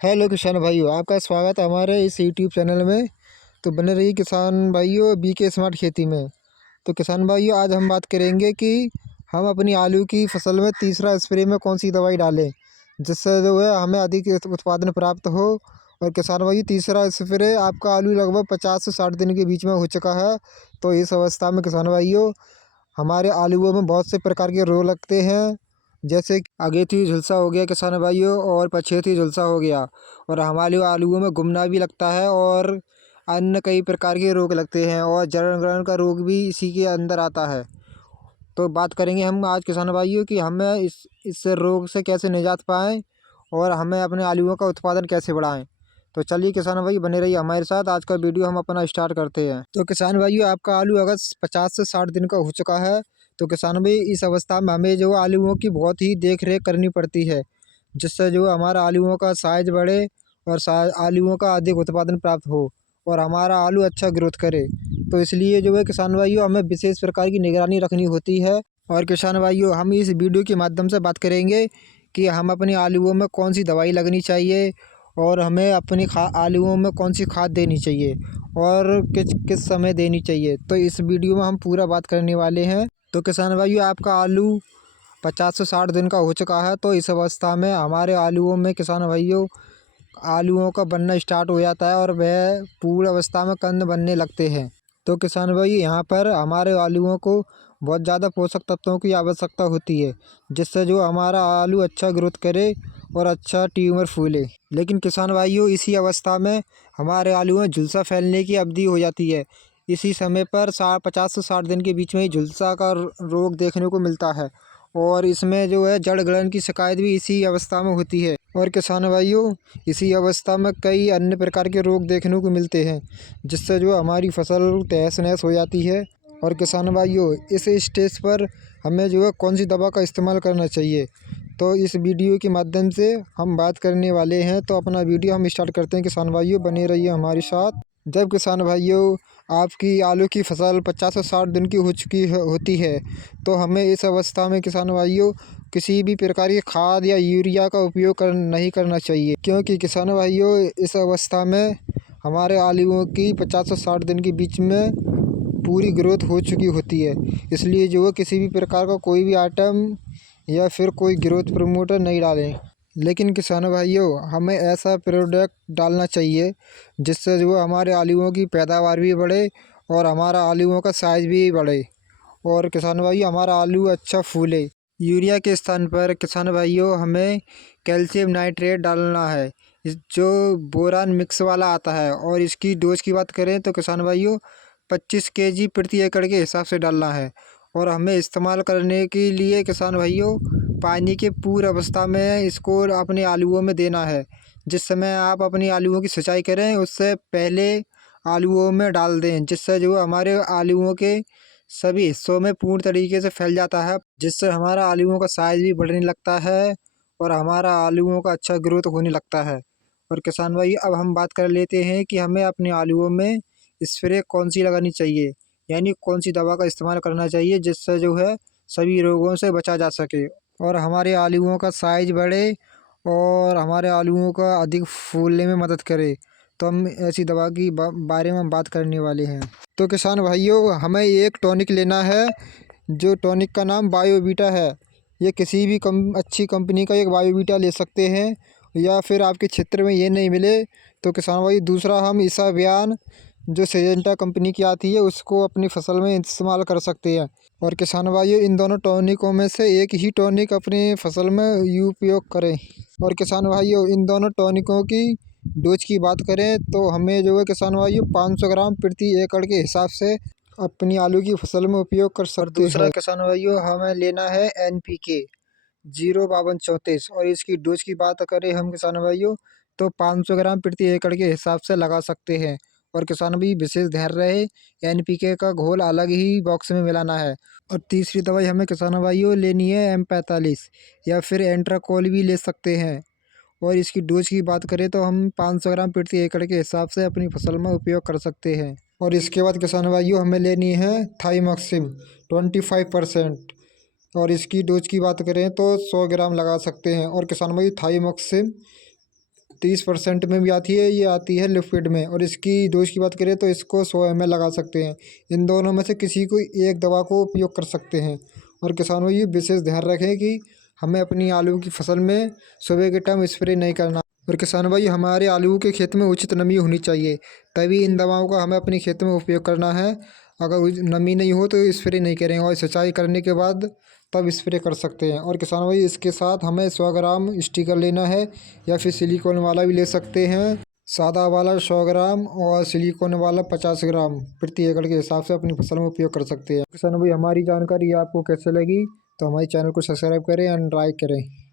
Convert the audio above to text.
Hello किसान भाइयों, आपका स्वागत है हमारे इस यूट्यूब चैनल में। तो बने रहिए किसान भाइयों बीके स्मार्ट खेती में। तो किसान भाइयों, आज हम बात करेंगे कि हम अपनी आलू की फसल में तीसरा स्प्रे में कौन सी दवाई डालें जिससे जो है हमें अधिक उत्पादन प्राप्त हो। और किसान भाइयों, तीसरा स्प्रे आपका आलू लगभग 50 से 60 दिन के बीच में हो चुका है। तो इस अवस्था में किसान भाइयों, हमारे आलूओं में बहुत से प्रकार के रोग लगते हैं, जैसे कि अगेती झुलसा हो गया किसान भाइयों, और पछेती झुलसा हो गया। और हमारे आलूओं में घुमना भी लगता है, और अन्य कई प्रकार के रोग लगते हैं, और जड़ गलन का रोग भी इसी के अंदर आता है। तो बात करेंगे हम आज किसान भाइयों कि हमें इस रोग से कैसे निजात पाएँ और हमें अपने आलूओं का उत्पादन कैसे बढ़ाएँ। तो चलिए किसान भाई, बने रहिए हमारे साथ। आज का वीडियो हम अपना स्टार्ट करते हैं। तो किसान भाइयों, आपका आलू अगर 50 से 60 दिन का हो चुका है, तो किसान भाई इस अवस्था में हमें जो आलूओं की बहुत ही देख रेख करनी पड़ती है, जिससे जो हमारा आलूओं का साइज बढ़े और आलूओं का अधिक उत्पादन प्राप्त हो और हमारा आलू अच्छा ग्रोथ करे। तो इसलिए जो है किसान भाइयों, हमें विशेष प्रकार की निगरानी रखनी होती है। और किसान भाइयों, हम इस वीडियो के माध्यम से बात करेंगे कि हम अपने आलूओं में कौन सी दवाई लगनी चाहिए, और हमें अपनी आलूओं में कौन सी खाद देनी चाहिए, और किस किस समय देनी चाहिए। तो इस वीडियो में हम पूरा बात करने वाले हैं। तो किसान भाइयों, आपका आलू 50 से 60 दिन का हो चुका है। तो इस अवस्था में हमारे आलूओं में किसान भाइयों, आलूओं का बनना स्टार्ट हो जाता है और वह पूर्ण अवस्था में कंद बनने लगते हैं। तो किसान भाई, यहाँ पर हमारे आलूओं को बहुत ज़्यादा पोषक तत्वों की आवश्यकता होती है, जिससे जो हमारा आलू अच्छा ग्रोथ करे और अच्छा ट्यूमर फूले। लेकिन किसान भाइयों, इसी अवस्था में हमारे आलू में झुलसा फैलने की अवधि हो जाती है। इसी समय पर 50 से 60 दिन के बीच में ही झुलसा का रोग देखने को मिलता है, और इसमें जो है जड़ गलन की शिकायत भी इसी अवस्था में होती है। और किसान भाइयों, इसी अवस्था में कई अन्य प्रकार के रोग देखने को मिलते हैं, जिससे जो हमारी फसल तहस नहस हो जाती है। और किसान भाइयों, इस स्टेज पर हमें जो है कौन सी दवा का इस्तेमाल करना चाहिए, तो इस वीडियो के माध्यम से हम बात करने वाले हैं। तो अपना वीडियो हम स्टार्ट करते हैं किसान भाइयों, बने रहिए हमारे साथ। जब किसान भाइयों, आपकी आलू की फसल 50 से 60 दिन की हो चुकी होती है, तो हमें इस अवस्था में किसान भाइयों किसी भी प्रकार की खाद या यूरिया का उपयोग नहीं करना चाहिए, क्योंकि किसान भाइयों इस अवस्था में हमारे आलूओं की 50 से 60 दिन के बीच में पूरी ग्रोथ हो चुकी होती है। इसलिए जो है किसी भी प्रकार का कोई भी आइटम या फिर कोई ग्रोथ प्रमोटर नहीं डालें। लेकिन किसान भाइयों, हमें ऐसा प्रोडक्ट डालना चाहिए जिससे जो है हमारे आलूओं की पैदावार भी बढ़े और हमारा आलूओं का साइज़ भी बढ़े, और किसान भाइयों हमारा आलू अच्छा फूले। यूरिया के स्थान पर किसान भाइयों हमें कैल्शियम नाइट्रेट डालना है, जो बोरान मिक्स वाला आता है। और इसकी डोज की बात करें तो किसान भाइयों 25 केजी प्रति एकड़ के हिसाब से डालना है। और हमें इस्तेमाल करने के लिए किसान भाइयों पानी के पूर्व अवस्था में इसको अपने आलूओं में देना है। जिस समय आप अपनी आलूओं की सिंचाई करें उससे पहले आलूओं में डाल दें, जिससे जो हमारे आलूओं के सभी हिस्सों में पूर्ण तरीके से फैल जाता है, जिससे हमारा आलूओं का साइज़ भी बढ़ने लगता है और हमारा आलूओं का अच्छा ग्रोथ होने लगता है। और किसान भाई, अब हम बात कर लेते हैं कि हमें अपने आलूओं में स्प्रे कौन सी लगानी चाहिए, यानी कौन सी दवा का इस्तेमाल करना चाहिए, जिससे जो है सभी रोगों से बचा जा सके और हमारे आलूओं का साइज़ बढ़े और हमारे आलूओं का अधिक फूलने में मदद करे। तो हम ऐसी दवा की बारे में हम बात करने वाले हैं। तो किसान भाइयों, हमें एक टॉनिक लेना है, जो टॉनिक का नाम बायोवीटा है। ये किसी भी अच्छी कंपनी का एक बायोवीटा ले सकते हैं, या फिर आपके क्षेत्र में ये नहीं मिले तो किसान भाई दूसरा हम ईसा बयान, जो सिजेंटा कंपनी की आती है, उसको अपनी फसल में इस्तेमाल कर सकते हैं। और किसान भाइयों, इन दोनों टॉनिकों में से एक ही टॉनिक अपनी फसल में उपयोग करें। और किसान भाइयों, इन दोनों टॉनिकों की डोज की बात करें तो हमें जो है किसान भाइयों 500 ग्राम प्रति एकड़ के हिसाब से अपनी आलू की फसल में उपयोग कर सकते हैं। और दूसरा किसान भाइयों, हमें लेना है NPK 05234, और इसकी डोज की बात करें हम किसान भाइयों तो 500 ग्राम प्रति एकड़ के हिसाब से लगा सकते हैं। और किसान भी विशेष ध्यान रहे, NPK का घोल अलग ही बॉक्स में मिलाना है। और तीसरी दवाई हमें किसान भाइयों लेनी है M45, या फिर एंट्राकोल भी ले सकते हैं। और इसकी डोज की बात करें तो हम 500 ग्राम प्रति एकड़ के हिसाब से अपनी फसल में उपयोग कर सकते हैं। और इसके बाद किसान भाइयों हमें लेनी है थाइमोक्सिम 25%, और इसकी डोज की बात करें तो 100 ग्राम लगा सकते हैं। और किसान भाई थाइमोक्सिम 30% में भी आती है, ये आती है लिक्विड में। और इसकी डोज की बात करें तो इसको 100 ml लगा सकते हैं। इन दोनों में से किसी को एक दवा को उपयोग कर सकते हैं। और किसानों ये विशेष ध्यान रखें कि हमें अपनी आलू की फसल में सुबह के टाइम स्प्रे नहीं करना। और किसान भाई, हमारे आलू के खेत में उचित नमी होनी चाहिए, तभी इन दवाओं का हमें अपने खेत में उपयोग करना है। अगर नमी नहीं हो तो स्प्रे नहीं करेंगे, और सिंचाई करने के बाद तब स्प्रे कर सकते हैं। और किसान भाई, इसके साथ हमें 100 ग्राम स्टिकर लेना है, या फिर सिलिकॉन वाला भी ले सकते हैं। सादा वाला 100 ग्राम और सिलिकॉन वाला 50 ग्राम प्रति एकड़ के हिसाब से अपनी फसल में उपयोग कर सकते हैं। किसान भाई, हमारी जानकारी आपको कैसे लगी तो हमारे चैनल को सब्सक्राइब करें एंड लाइक करें।